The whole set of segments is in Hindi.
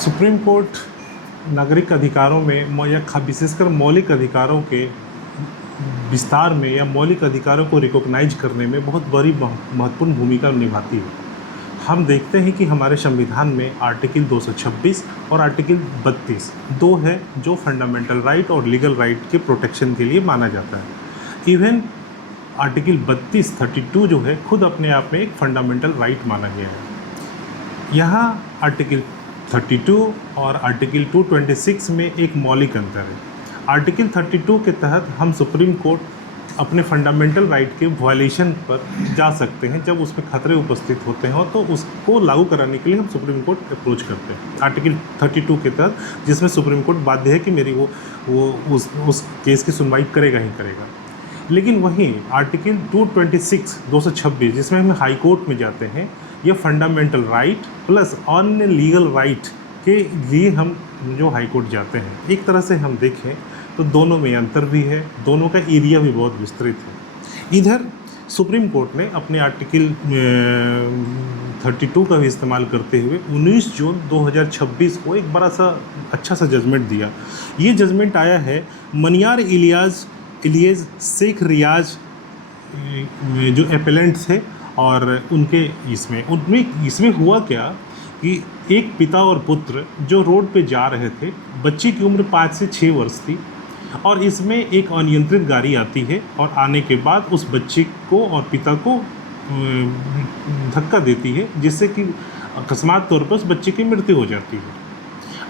सुप्रीम कोर्ट नागरिक अधिकारों में या विशेषकर मौलिक अधिकारों के विस्तार में या मौलिक अधिकारों को रिकॉग्नाइज करने में बहुत बड़ी महत्वपूर्ण भूमिका निभाती है। हम देखते हैं कि हमारे संविधान में आर्टिकल 226 और आर्टिकल 32 दो है जो फंडामेंटल राइट और लीगल राइट के प्रोटेक्शन के लिए माना जाता है। इवन आर्टिकल 32 जो है खुद अपने आप में एक फंडामेंटल राइट माना गया है। यहाँ आर्टिकल 32 और आर्टिकल 226 में एक मौलिक अंतर है। आर्टिकल 32 के तहत हम सुप्रीम कोर्ट अपने फंडामेंटल राइट के वायलेशन पर जा सकते हैं जब उसमें खतरे उपस्थित होते हैं, और तो उसको लागू कराने के लिए हम सुप्रीम कोर्ट अप्रोच करते हैं आर्टिकल 32 के तहत, जिसमें सुप्रीम कोर्ट बाध्य है कि मेरी वो उस केस की सुनवाई करेगा ही करेगा। लेकिन वहीं आर्टिकल 226 जिसमें हम हाई कोर्ट में जाते हैं, यह फंडामेंटल राइट प्लस अन्य लीगल राइट के लिए हम जो हाई कोर्ट जाते हैं। एक तरह से हम देखें तो दोनों में अंतर भी है, दोनों का एरिया भी बहुत विस्तृत है। इधर सुप्रीम कोर्ट ने अपने आर्टिकल 32 का भी इस्तेमाल करते हुए 19 जून 2026 को एक बड़ा सा अच्छा सा जजमेंट दिया। ये जजमेंट आया है मनियार इलियास शेख रियाज जो एपेलेंट थे, और उनके इसमें हुआ क्या कि एक पिता और पुत्र जो रोड पे जा रहे थे, बच्चे की उम्र 5 से 6 वर्ष थी, और इसमें एक अनियंत्रित गाड़ी आती है और आने के बाद उस बच्चे को और पिता को धक्का देती है, जिससे कि अकस्मात तौर पर उस बच्चे की मृत्यु हो जाती है।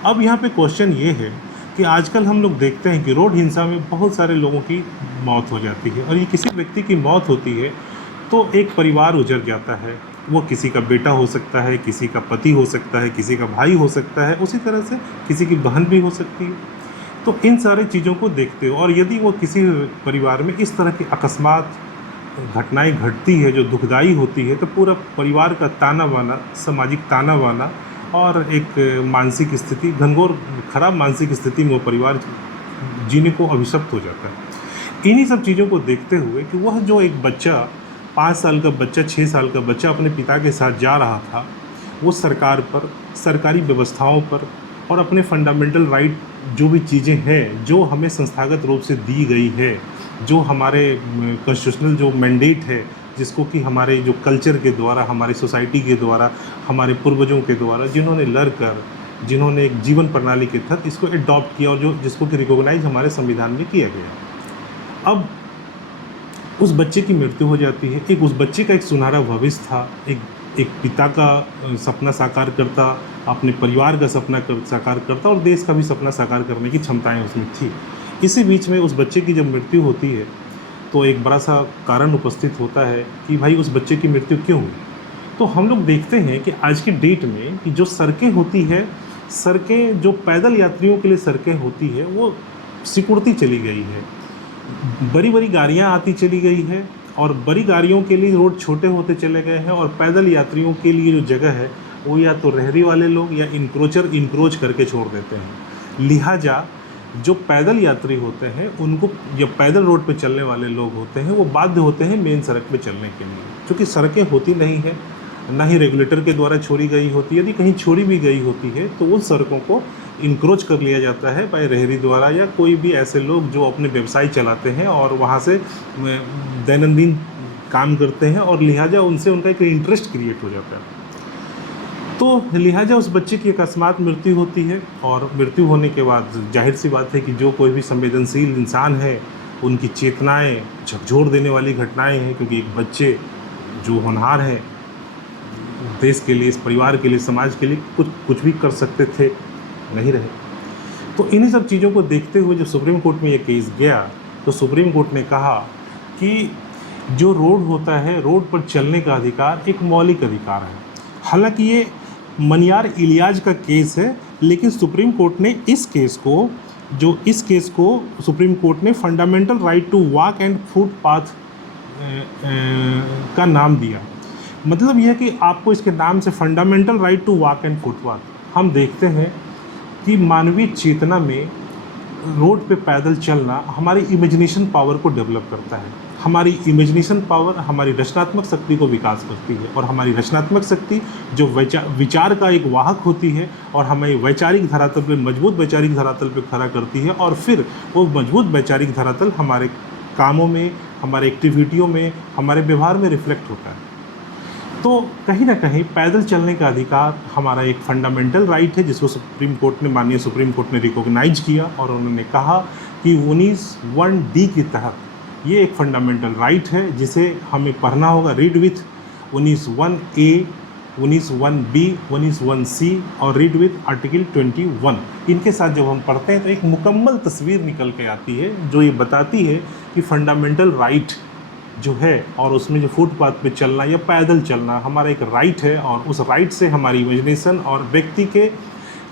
अब यहाँ पे क्वेश्चन ये है कि आजकल हम लोग देखते हैं कि रोड हिंसा में बहुत सारे लोगों की मौत हो जाती है, और ये किसी व्यक्ति की मौत होती है तो एक परिवार उजड़ जाता है। वो किसी का बेटा हो सकता है, किसी का पति हो सकता है, किसी का भाई हो सकता है, उसी तरह से किसी की बहन भी हो सकती है। तो इन सारी चीज़ों को देखते हो, और यदि वो किसी परिवार में इस तरह की अकस्मात घटनाएं घटती है जो दुखदाई होती है, तो पूरा परिवार का ताना बाना, सामाजिक ताना बाना, और एक मानसिक स्थिति, घनघोर खराब मानसिक स्थिति में वो परिवार जीने को अभिशप्त हो जाता है। इन्हीं सब चीज़ों को देखते हुए कि वह जो एक बच्चा 5 साल का बच्चा, 6 साल का बच्चा अपने पिता के साथ जा रहा था, वो सरकार पर, सरकारी व्यवस्थाओं पर, और अपने फंडामेंटल राइट जो भी चीज़ें हैं जो हमें संस्थागत रूप से दी गई है, जो हमारे कॉन्स्टिट्यूशनल जो मैंडेट है, जिसको कि हमारे जो कल्चर के द्वारा, हमारी सोसाइटी के द्वारा, हमारे पूर्वजों के द्वारा जिन्होंने लड़कर, जिन्होंने एक जीवन प्रणाली के तहत इसको एडॉप्ट किया, और जिसको कि रिकॉग्नाइज हमारे संविधान में किया गया। अब उस बच्चे की मृत्यु हो जाती है। एक उस बच्चे का एक सुनहरा भविष्य था, एक पिता का सपना साकार करता, अपने परिवार का सपना साकार करता, और देश का भी सपना साकार करने की क्षमताएं उसमें थी। इसी बीच में उस बच्चे की जब मृत्यु होती है तो एक बड़ा सा कारण उपस्थित होता है कि भाई उस बच्चे की मृत्यु क्यों हुई। तो हम लोग देखते हैं कि आज की डेट में कि जो सड़कें होती है, सड़कें जो पैदल यात्रियों के लिए सड़कें होती है, वो सिकुड़ती चली गई है। बड़ी बड़ी गाड़ियाँ आती चली गई है, और बड़ी गाड़ियों के लिए रोड छोटे होते चले गए हैं, और पैदल यात्रियों के लिए जो जगह है वो या तो रेहड़ी वाले लोग या इंक्रोच करके छोड़ देते हैं। लिहाजा जो पैदल यात्री होते हैं उनको, या पैदल रोड पे चलने वाले लोग होते हैं, वो बाध्य होते हैं मेन सड़क पे चलने के लिए, क्योंकि सड़कें होती नहीं है, ना ही रेगुलेटर के द्वारा छोड़ी गई होती है। यदि कहीं छोड़ी भी गई होती है तो उन सड़कों को इंक्रोच कर लिया जाता है बाय रेहड़ी द्वारा, या कोई भी ऐसे लोग जो अपने व्यवसाय चलाते हैं और वहाँ से दैनंदिन काम करते हैं, और लिहाजा उनसे उनका एक इंटरेस्ट क्रिएट हो जाता है। तो लिहाजा उस बच्चे की अकस्मात मृत्यु होती है, और मृत्यु होने के बाद जाहिर सी बात है कि जो कोई भी संवेदनशील इंसान है, उनकी चेतनाएँ झकझोर देने वाली घटनाएँ हैं, क्योंकि एक बच्चे जो होनहार हैं, देश के लिए, इस परिवार के लिए, समाज के लिए कुछ भी कर सकते थे, नहीं रहे। तो इन्हीं सब चीज़ों को देखते हुए जब सुप्रीम कोर्ट में ये केस गया, तो सुप्रीम कोर्ट ने कहा कि जो रोड होता है, रोड पर चलने का अधिकार एक मौलिक अधिकार है। हालांकि ये मनियार इलियास का केस है, लेकिन सुप्रीम कोर्ट ने इस केस को सुप्रीम कोर्ट ने fundamental right to walk and footpath का नाम दिया। मतलब यह कि आपको इसके नाम से fundamental right to walk and footpath, हम देखते हैं कि मानवीय चेतना में रोड पे पैदल चलना हमारी इमेजिनेशन पावर को डेवलप करता है। हमारी इमेजिनेशन पावर, हमारी रचनात्मक शक्ति को विकास करती है, और हमारी रचनात्मक शक्ति जो विचार का एक वाहक होती है और हमें वैचारिक धरातल पे, मजबूत वैचारिक धरातल पे खड़ा करती है, और फिर वो मजबूत वैचारिक धरातल हमारे कामों में, हमारे एक्टिविटियों में, हमारे व्यवहार में रिफ्लेक्ट होता है। तो कहीं ना कहीं पैदल चलने का अधिकार हमारा एक फंडामेंटल राइट है, जिसको सुप्रीम कोर्ट ने, माननीय सुप्रीम कोर्ट ने रिकॉग्नाइज किया, और उन्होंने कहा कि 19(1)(d) के तहत ये एक फंडामेंटल राइट है जिसे हमें पढ़ना होगा, read with 19(1)(a), 19(1)(b), 19(1)(c) और रीड विथ आर्टिकल 21। इनके साथ जब हम पढ़ते हैं तो एक मुकम्मल तस्वीर निकल के आती है जो ये बताती है कि फंडामेंटल राइट जो है, और उसमें जो फुटपाथ पे चलना या पैदल चलना हमारा एक राइट है, और उस राइट से हमारी इमेजिनेशन और व्यक्ति के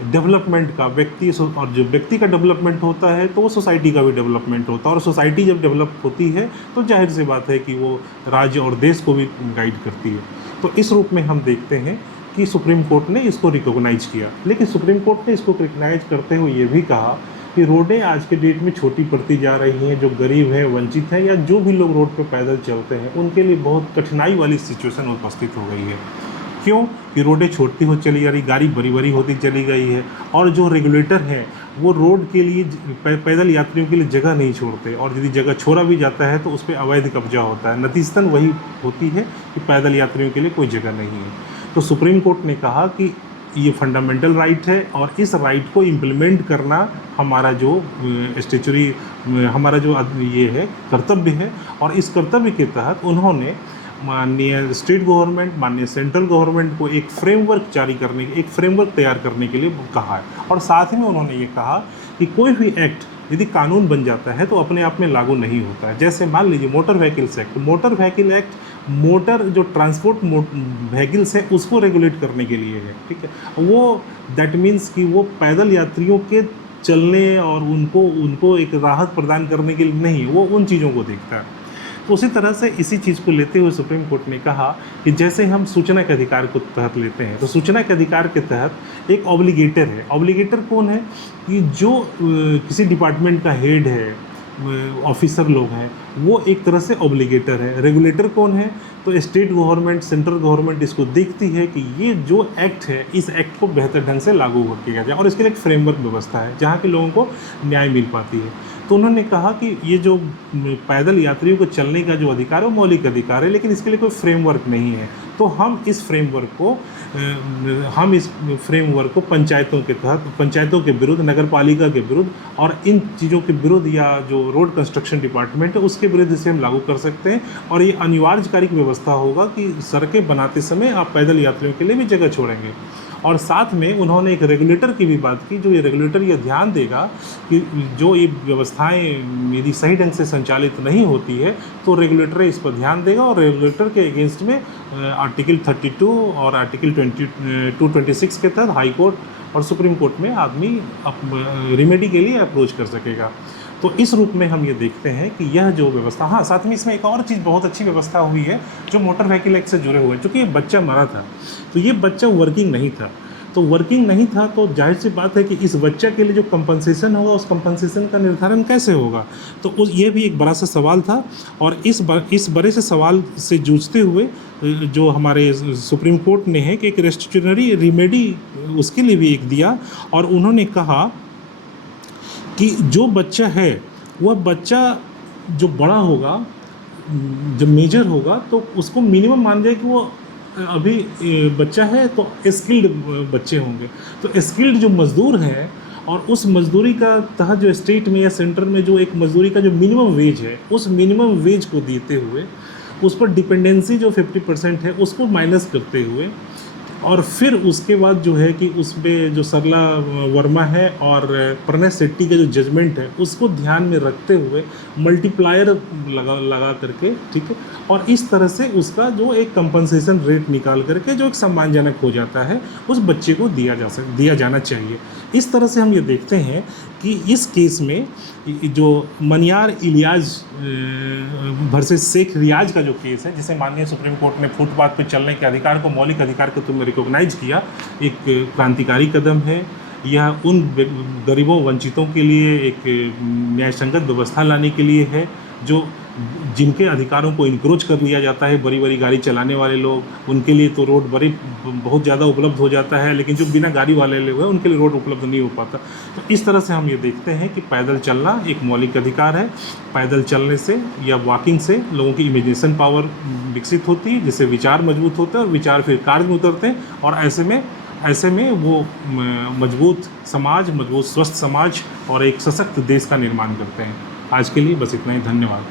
डेवलपमेंट का, व्यक्ति और जो व्यक्ति का डेवलपमेंट होता है तो वो सोसाइटी का भी डेवलपमेंट होता है, और सोसाइटी जब डेवलप होती है तो जाहिर सी बात है कि वो राज्य और देश को भी गाइड करती है। तो इस रूप में हम देखते हैं कि सुप्रीम कोर्ट ने इसको रिकॉग्नाइज किया, लेकिन सुप्रीम कोर्ट ने इसको रिकॉग्नाइज करते हुए ये भी कहा कि रोडें आज के डेट में छोटी पड़ती जा रही हैं, जो गरीब हैं, वंचित हैं, या जो भी लोग रोड पर पैदल चलते हैं उनके लिए बहुत कठिनाई वाली सिचुएशन उपस्थित हो गई है। क्यों कि रोडें छोटी हो चली जा रही, गाड़ी बड़ी बड़ी होती चली गई है, और जो रेगुलेटर हैं वो रोड के लिए पैदल यात्रियों के लिए जगह नहीं छोड़ते, और यदि जगह छोड़ा भी जाता है तो उस पर अवैध कब्जा होता है। नतीजतन वही होती है कि पैदल यात्रियों के लिए कोई जगह नहीं है। तो सुप्रीम कोर्ट ने कहा कि ये फंडामेंटल राइट है, और इस राइट को इम्प्लीमेंट करना हमारा जो स्टैच्यूरी, हमारा जो ये है कर्तव्य है, और इस कर्तव्य के तहत उन्होंने माननीय स्टेट गवर्नमेंट, माननीय सेंट्रल गवर्नमेंट को एक फ्रेमवर्क जारी करने, एक फ्रेमवर्क तैयार करने के लिए कहा है। और साथ ही में उन्होंने ये कहा कि कोई भी एक्ट यदि कानून बन जाता है तो अपने आप में लागू नहीं होता है। जैसे मान लीजिए motor vehicles act, motor vehicle act motor जो ट्रांसपोर्ट व्हीकल्स है उसको रेगुलेट करने के लिए है, ठीक है। वो दैट मीन्स कि वो पैदल यात्रियों के चलने और उनको एक राहत प्रदान करने के लिए नहीं है, वो उन चीज़ों को देखता है। तो उसी तरह से इसी चीज़ को लेते हुए सुप्रीम कोर्ट ने कहा कि जैसे हम सूचना के अधिकार को तहत लेते हैं, तो सूचना के अधिकार के तहत एक ऑब्लिगेटर है। ऑब्लिगेटर कौन है कि जो किसी डिपार्टमेंट का हेड है, ऑफिसर लोग हैं, वो एक तरह से ऑब्लिगेटर है। रेगुलेटर कौन है? तो स्टेट गवर्नमेंट, सेंट्रल गवर्नमेंट इसको देखती है कि ये जो एक्ट है, इस एक्ट को बेहतर ढंग से लागू किया जाए, और इसके लिए एक फ्रेमवर्क व्यवस्था है जहाँ के लोगों को न्याय मिल पाती है। तो उन्होंने कहा कि ये जो पैदल यात्रियों को चलने का जो अधिकार है वो मौलिक अधिकार है, लेकिन इसके लिए कोई फ्रेमवर्क नहीं है। तो हम इस फ्रेमवर्क को पंचायतों के तहत, पंचायतों के विरुद्ध, नगर पालिका के विरुद्ध और इन चीज़ों के विरुद्ध, या जो रोड कंस्ट्रक्शन डिपार्टमेंट है उसके विरुद्ध इसे हम लागू कर सकते हैं। और ये अनिवार्यकारी व्यवस्था होगा कि सड़कें बनाते समय आप पैदल यात्रियों के लिए भी जगह छोड़ेंगे। और साथ में उन्होंने एक रेगुलेटर की भी बात की, जो ये रेगुलेटर ये ध्यान देगा कि जो ये व्यवस्थाएं यदि सही ढंग से संचालित नहीं होती है तो रेगुलेटर इस पर ध्यान देगा, और रेगुलेटर के अगेंस्ट में आर्टिकल 32 और आर्टिकल 226 के तहत हाई कोर्ट और सुप्रीम कोर्ट में आदमी रेमेडी के लिए अप्रोच कर सकेगा। तो इस रूप में हम ये देखते हैं कि यह जो व्यवस्था, हाँ साथ में इसमें एक और चीज़ बहुत अच्छी व्यवस्था हुई है जो मोटर व्हीकल एक्ट से जुड़े हुए हैं। चूँकि ये बच्चा मरा था तो ये बच्चा वर्किंग नहीं था, तो वर्किंग नहीं था तो जाहिर सी बात है कि इस बच्चे के लिए जो कंपनसेशन होगा उस कंपनसेशन का निर्धारण कैसे होगा, तो ये भी एक बड़ा सा सवाल था। और इस बड़े से सवाल से जूझते हुए जो हमारे सुप्रीम कोर्ट ने है कि एक रेस्टिट्यूशनरी रेमेडी उसके लिए भी एक दिया, और उन्होंने कहा कि जो बच्चा है वह बच्चा जो बड़ा होगा, जब मेजर होगा तो उसको मिनिमम मान जाए कि वो अभी बच्चा है तो स्किल्ड बच्चे होंगे। तो स्किल्ड जो मज़दूर हैं, और उस मज़दूरी का तहत जो स्टेट में या सेंटर में जो एक मज़दूरी का जो मिनिमम वेज है, उस मिनिमम वेज को देते हुए उस पर डिपेंडेंसी जो 50% है उसको माइनस करते हुए, और फिर उसके बाद जो है कि उसमें जो सरला वर्मा है और प्रणय शेट्टी का जो जजमेंट है उसको ध्यान में रखते हुए मल्टीप्लायर लगा करके, ठीक है, और इस तरह से उसका जो एक कंपनसेशन रेट निकाल करके जो एक सम्मानजनक हो जाता है उस बच्चे को दिया जाना चाहिए। इस तरह से हम ये देखते हैं कि इस केस में जो मनियार इलियाज वर्सेस शेख रियाज का जो केस है, जिसे माननीय सुप्रीम कोर्ट ने फुटपाथ पर चलने के अधिकार को मौलिक अधिकार के रूप में रिकॉग्नाइज किया, एक क्रांतिकारी कदम है। यह उन गरीबों वंचितों के लिए एक न्याय संगत व्यवस्था लाने के लिए है जो जिनके अधिकारों को इंक्रोच कर लिया जाता है, बड़ी बड़ी गाड़ी चलाने वाले लोग, उनके लिए तो रोड बहुत ज़्यादा उपलब्ध हो जाता है, लेकिन जो बिना गाड़ी वाले लोग हैं उनके लिए रोड उपलब्ध नहीं हो पाता। तो इस तरह से हम ये देखते हैं कि पैदल चलना एक मौलिक अधिकार है। पैदल चलने से या वॉकिंग से लोगों की इमेजिनेशन पावर विकसित होती है, जिससे विचार मजबूत होते हैं और विचार फिर कार्य में उतरते हैं, और ऐसे में वो मजबूत समाज, मजबूत स्वस्थ समाज और एक सशक्त देश का निर्माण करते हैं। आज के लिए बस इतना ही। धन्यवाद।